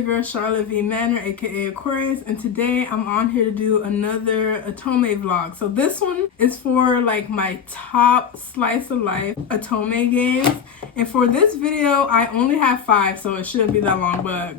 your girl Charlotte V Manor, aka Aquarius, and today I'm on here to do another Otome vlog. So this one is for like my top slice of life Otome games, and for this video I only have 5, so it shouldn't be that long, but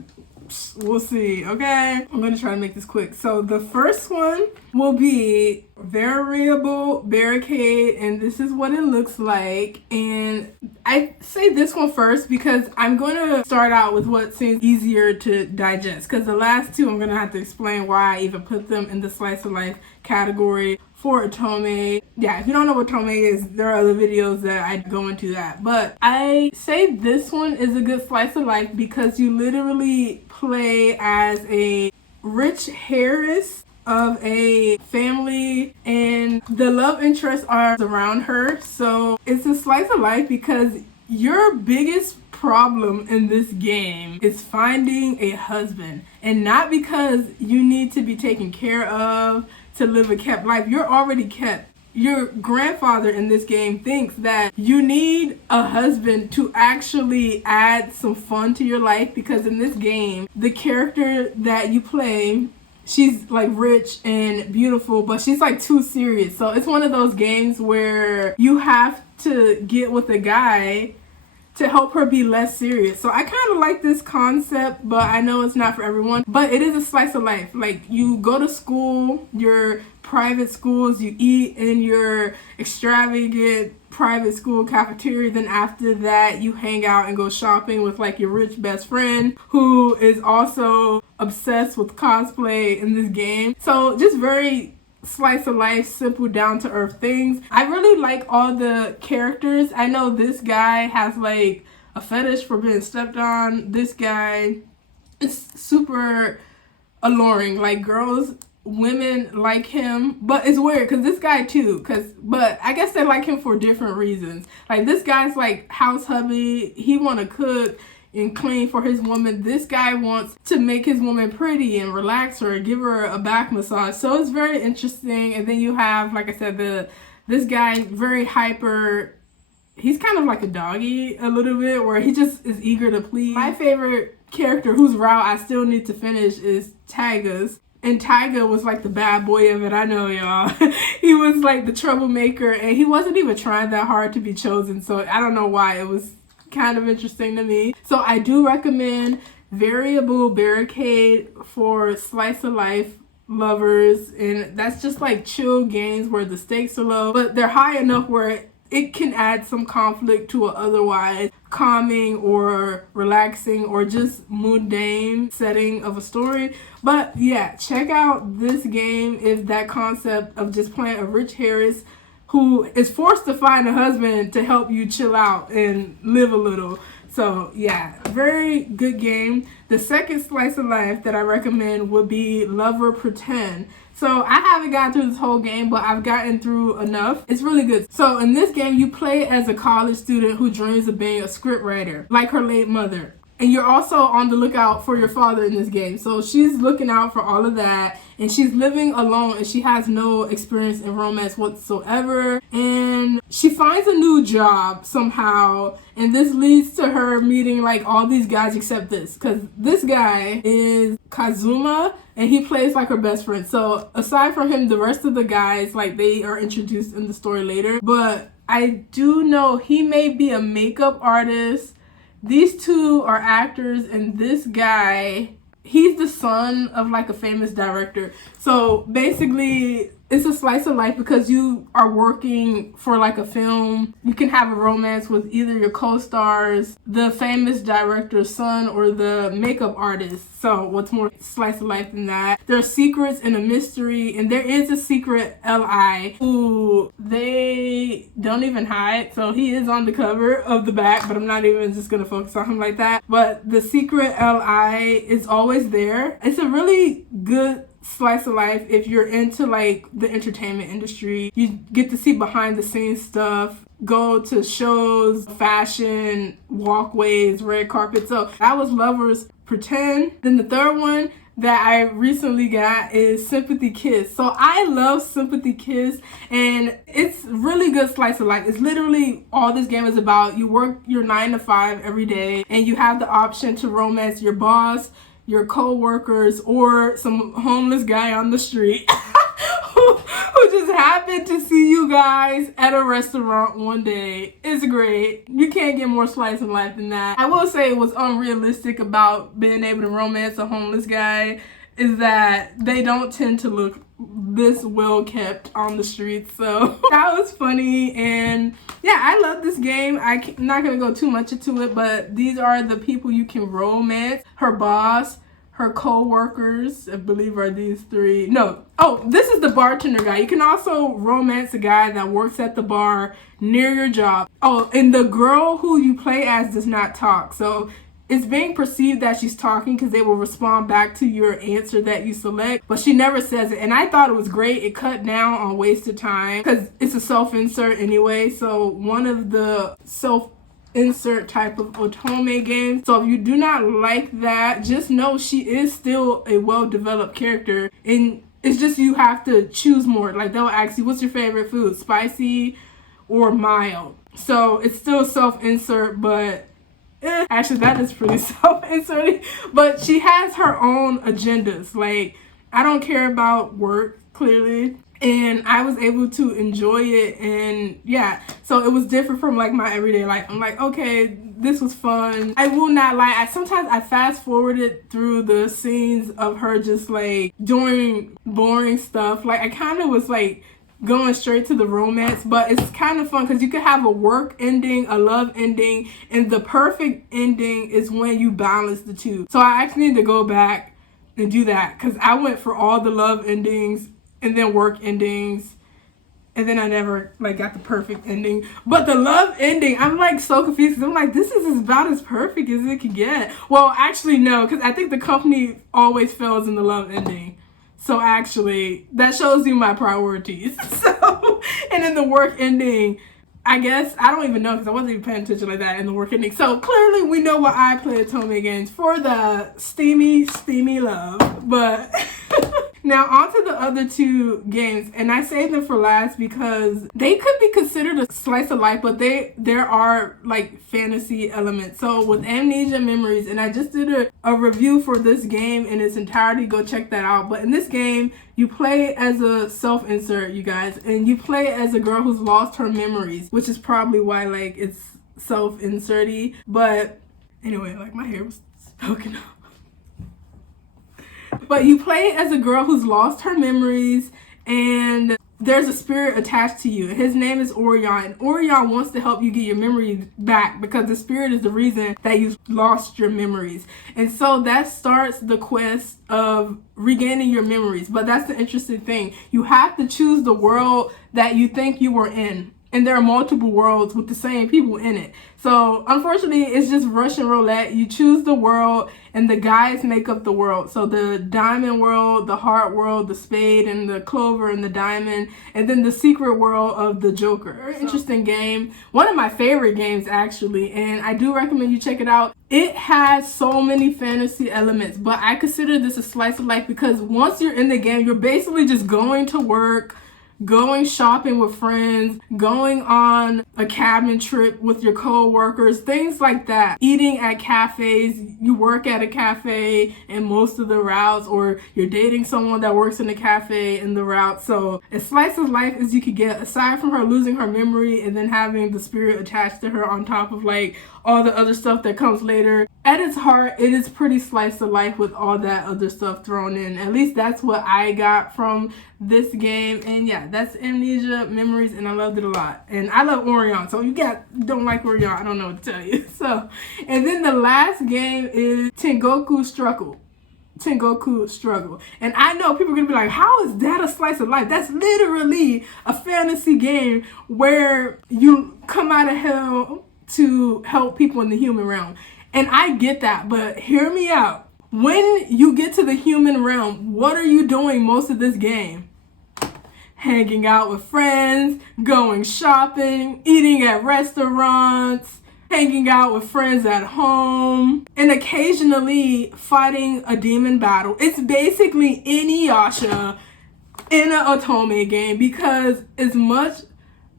we'll see. Okay, I'm gonna try to make this quick. So the first one will be Variable Barricade, and this is what it looks like. And I say this one first because I'm going to start out with what seems easier to digest, because the last two I'm going to have to explain why I even put them in the slice of life category for Otome. Yeah, if you don't know what Otome is, there are other videos that I go into that. But I say this one is a good slice of life because you literally play as a rich heiress of a family and the love interests are around her. So it's a slice of life because your biggest problem in this game is finding a husband, and not because you need to be taken care of to live a kept life. You're already kept. Your grandfather in this game thinks that you need a husband to actually add some fun to your life, because in this game the character that you play, she's like rich and beautiful, but she's like too serious. So it's one of those games where you have to get with a guy to help her be less serious. So I kind of like this concept, but I know it's not for everyone. But it is a slice of life. Like, you go to school, your private schools, you eat in your extravagant private school cafeteria, then after that you hang out and go shopping with like your rich best friend who is also obsessed with cosplay in this game. So just very slice of life, simple, down to earth things. I really like all the characters. I know this guy has like a fetish for being stepped on. This guy is super alluring. Like, women like him, but it's weird because this guy too, but I guess they like him for different reasons. Like, this guy's like house hubby. He want to cook and clean for his woman. This guy wants to make his woman pretty and relax her, give her a back massage. So it's very interesting. And then you have, like I said, this guy, very hyper. He's kind of like a doggy a little bit, where he just is eager to please. My favorite character, whose route I still need to finish, is Taiga's. And Taiga was like the bad boy of it, I know, y'all. He was like the troublemaker, and he wasn't even trying that hard to be chosen. So I don't know why. It was kind of interesting to me. So I do recommend Variable Barricade for slice of life lovers, and that's just like chill games where the stakes are low, but they're high enough where it can add some conflict to an otherwise calming or relaxing or just mundane setting of a story. But yeah, check out this game if that concept of just playing a rich heiress who is forced to find a husband to help you chill out and live a little. So yeah, very good game. The second slice of life that I recommend would be Lover Pretend. So I haven't gotten through this whole game, but I've gotten through enough. It's really good. So in this game, you play as a college student who dreams of being a scriptwriter, like her late mother. And you're also on the lookout for your father in this game. So she's looking out for all of that. And she's living alone, and she has no experience in romance whatsoever. And she finds a new job somehow. And this leads to her meeting like all these guys except this. Because this guy is Kazuma, and he plays like her best friend. So aside from him, the rest of the guys, like, they are introduced in the story later. But I do know he may be a makeup artist. These two are actors, and this guy, he's the son of like a famous director. So basically, it's a slice of life because you are working for like a film. You can have a romance with either your co-stars, the famous director's son, or the makeup artist. So what's more slice of life than that? There's secrets and a mystery, and there is a secret Li who they don't even hide. So he is on the cover of the back, but I'm not even just gonna focus on him like that. But the secret Li is always there. It's a really good slice of life if you're into like the entertainment industry. You get to see behind the scenes stuff, go to shows, fashion, walkways, red carpet. So that was Lovers Pretend. Then the third one that I recently got is Sympathy Kiss. So I love Sympathy Kiss, and it's really good slice of life. It's literally all this game is about. You work your 9 to 5 every day, and you have the option to romance your boss, your co-workers, or some homeless guy on the street who just happened to see you guys at a restaurant one day. It's great. You can't get more slice of life than that. I will say it was unrealistic about being able to romance a homeless guy is that they don't tend to look this well kept on the streets. So that was funny. And yeah, I love this game. I'm not gonna go too much into it, but these are the people you can romance. Her boss, her co-workers, I believe are these three. No, oh, this is the bartender guy. You can also romance a guy that works at the bar near your job. Oh, and the girl who you play as does not talk, so it's being perceived that she's talking because they will respond back to your answer that you select, but she never says it. And I thought it was great. It cut down on wasted time because it's a self-insert anyway. So one of the self-insert type of Otome games. So if you do not like that, just know she is still a well-developed character. And it's just you have to choose more. Like they'll ask you, what's your favorite food? Spicy or mild? So it's still self-insert, but actually that is pretty self-inserting. But she has her own agendas. Like, I don't care about work, clearly, and I was able to enjoy it. And yeah, so it was different from like my everyday life. I'm like, okay, this was fun. I will not lie, sometimes I fast forwarded through the scenes of her just like doing boring stuff. Like I kind of was like going straight to the romance, but it's kind of fun because you could have a work ending, a love ending, and the perfect ending is when you balance the two. So I actually need to go back and do that because I went for all the love endings and then work endings, and then I never like got the perfect ending. But the love ending, I'm like so confused because I'm like, this is about as perfect as it could get. Well, actually no, because I think the company always fails in the love ending. So actually, that shows you my priorities. So, and in the work ending, I guess, I don't even know because I wasn't even paying attention like that in the work ending. So clearly we know why I play Otome games, for the steamy love. But now on to the other two games, and I saved them for last because they could be considered a slice of life, but there are like fantasy elements. So with Amnesia Memories, and I just did a review for this game in its entirety, go check that out. But in this game, you play as a self-insert, you guys, and you play as a girl who's lost her memories, which is probably why like it's self-inserty. But anyway, like my hair was poking up. But you play as a girl who's lost her memories, and there's a spirit attached to you. His name is Orion, and Orion wants to help you get your memories back because the spirit is the reason that you lost your memories. And so that starts the quest of regaining your memories. But that's the interesting thing. You have to choose the world that you think you were in. And there are multiple worlds with the same people in it. So unfortunately, it's just Russian roulette. You choose the world and the guys make up the world. So the diamond world, the heart world, the spade and the clover and the diamond, and then the secret world of the Joker. Very interesting game. One of my favorite games actually, and I do recommend you check it out. It has so many fantasy elements, but I consider this a slice of life because once you're in the game, you're basically just going to work, going shopping with friends, going on a cabin trip with your co-workers, things like that. Eating at cafes, you work at a cafe in most of the routes, or you're dating someone that works in a cafe in the route. So as slice of life as you could get, aside from her losing her memory and then having the spirit attached to her on top of like all the other stuff that comes later. At its heart, it is pretty slice of life with all that other stuff thrown in. At least that's what I got from this game. And yeah, that's Amnesia Memories, and I loved it a lot. And I love Orion, so you don't like Orion, I don't know what to tell you. So, and then the last game is Goku Struggle. Goku Struggle. And I know people are gonna be like, how is that a slice of life? That's literally a fantasy game where you come out of hell to help people in the human realm. And I get that, but hear me out. When you get to the human realm, what are you doing most of this game? Hanging out with friends, going shopping, eating at restaurants, hanging out with friends at home, and occasionally fighting a demon battle. It's basically Inuyasha in an Otome game, because as much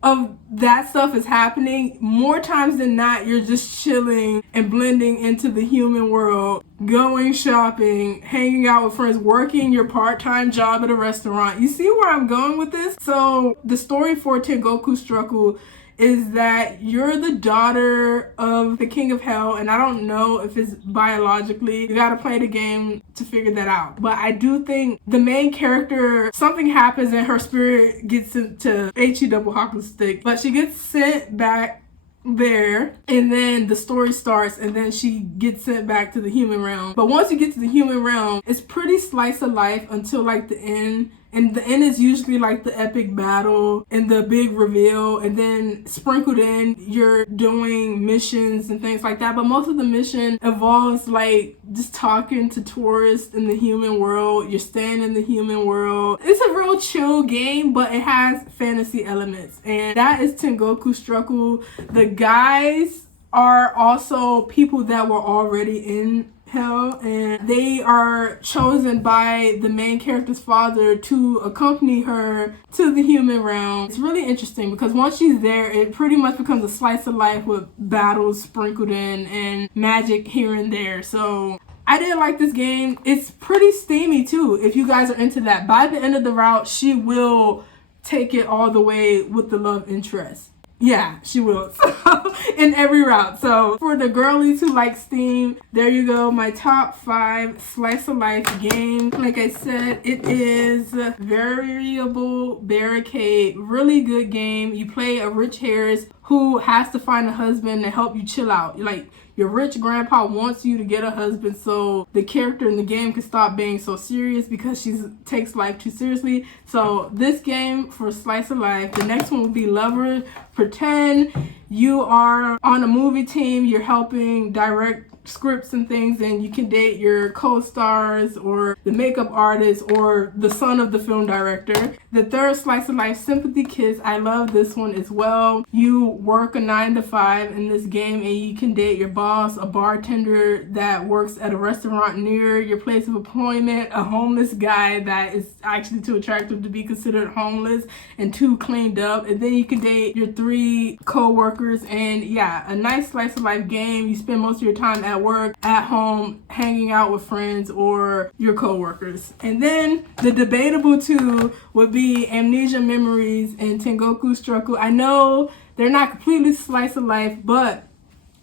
of that stuff is happening, more times than not, you're just chilling and blending into the human world, going shopping, hanging out with friends, working your part-time job at a restaurant. You see where I'm going with this? So the story for Goku Struggle is that you're the daughter of the king of hell, and I don't know if it's biologically. You gotta play the game to figure that out. But I do think the main character, something happens and her spirit gets into HE double hockey stick, but she gets sent back there, and then the story starts, and then she gets sent back to the human realm. But once you get to the human realm, it's pretty slice of life until like the end. And the end is usually like the epic battle and the big reveal, and then sprinkled in, you're doing missions and things like that. But most of the mission involves like just talking to tourists in the human world. You're staying in the human world. It's a real chill game, but it has fantasy elements. And that is Goku Struggle. The guys are also people that were already in hell, and they are chosen by the main character's father to accompany her to the human realm. It's really interesting because once she's there, it pretty much becomes a slice of life with battles sprinkled in and magic here and there. So I did like this game. It's pretty steamy too, if you guys are into that. By the end of the route, she will take it all the way with the love interest. Yeah, she will. So, in every route. So for the girlies who like Steam, there you go. My top 5 slice of life games. Like I said, it is Variable Barricade. Really good game. You play a rich Harris who has to find a husband to help you chill out. Like, your rich grandpa wants you to get a husband so the character in the game can stop being so serious because she takes life too seriously. So this game for slice of life. The next one will be Lover Pretend. You are on a movie team. You're helping direct scripts and things, and you can date your co-stars or the makeup artist or the son of the film director. The third slice of life, Sympathy Kiss. I love this one as well. You work a 9 to 5 in this game, and you can date your boss, a bartender that works at a restaurant near your place of employment, a homeless guy that is actually too attractive to be considered homeless and too cleaned up, and then you can date your 3 co-workers. And yeah, a nice slice of life game. You spend most of your time at work, at home, hanging out with friends or your co-workers. And then the debatable 2 would be Amnesia Memories and Goku Struggle. I know they're not completely slice of life, but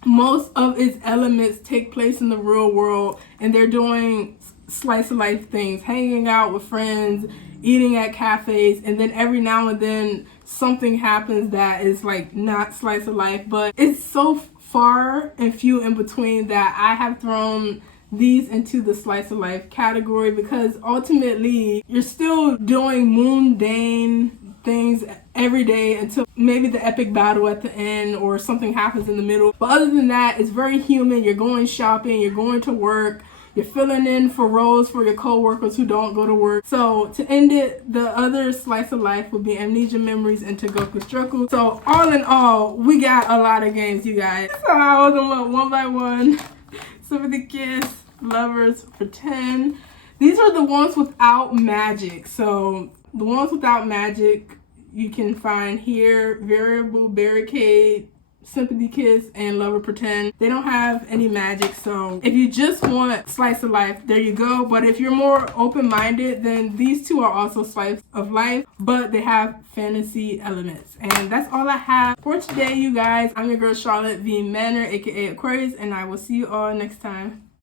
most of its elements take place in the real world, and they're doing slice of life things, hanging out with friends, eating at cafes, and then every now and then something happens that is like not slice of life, but it's so far and few in between that I have thrown these into the slice of life category, because ultimately you're still doing mundane things every day until maybe the epic battle at the end or something happens in the middle. But other than that, it's very human. You're going shopping, you're going to work, you're filling in for roles for your co-workers who don't go to work. So to end it, the other slice of life would be Amnesia Memories and Goku Struggle. So all in all, we got a lot of games, you guys. So I hold them up one by one. Sympathy Kiss, Lovers Pretend. These are the ones without magic. So the ones without magic you can find here: Variable Barricade, Sympathy Kiss, and Lover Pretend. They don't have any magic, so if you just want slice of life, there you go. But if you're more open-minded, then these 2 are also slice of life, but they have fantasy elements. And that's all I have for today, you guys. I'm your girl Charlotte V Manor, aka Aquarius, and I will see you all next time.